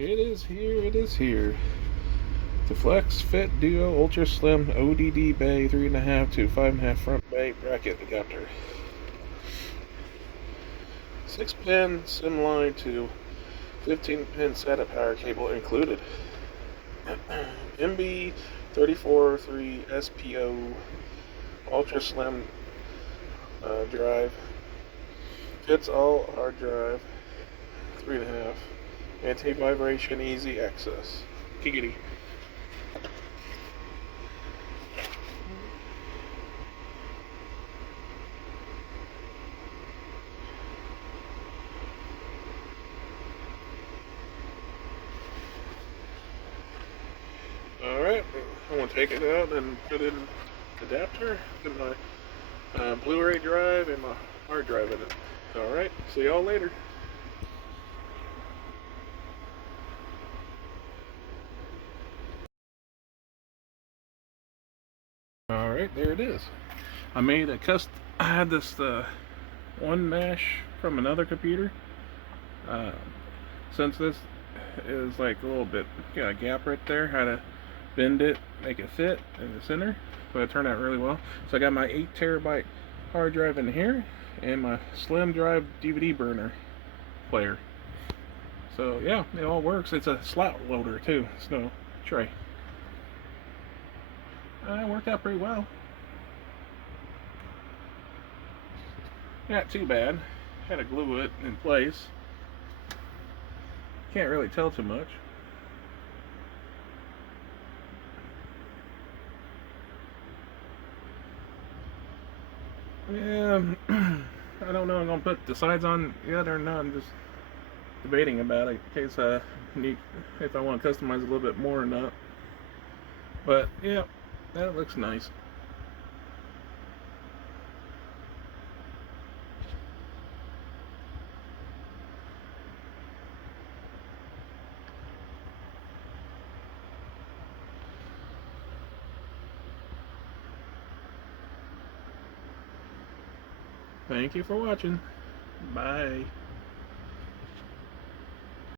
It is here, it is here. The Flex Fit Duo Ultra Slim ODD Bay 3.5 to 5.5 front bay bracket adapter. 6-pin sim line to 15-pin SATA power cable included. MB343 SPO Ultra Slim drive. Fits all hard drive. 3.5. Anti-vibration, easy access. Giggity. Alright, I'm going to take it out and put in the adapter, put my Blu-ray drive and my hard drive in it. Alright, see y'all later. Alright, there it is. I had this one mesh from another computer. Since this is like a little bit, got a gap right there, how to bend it, make it fit in the center, but it turned out really well. So I got my 8 terabyte hard drive in here and my slim drive DVD burner player. So yeah, it all works. It's a slot loader too, it's no tray. It worked out pretty well. Not too bad. Had to glue it in place. Can't really tell too much. Yeah, I don't know if I'm gonna put the sides on yet or not. I'm just debating about it in case if I want to customize a little bit more or not. But yeah, that looks nice. Thank you for watching. Bye.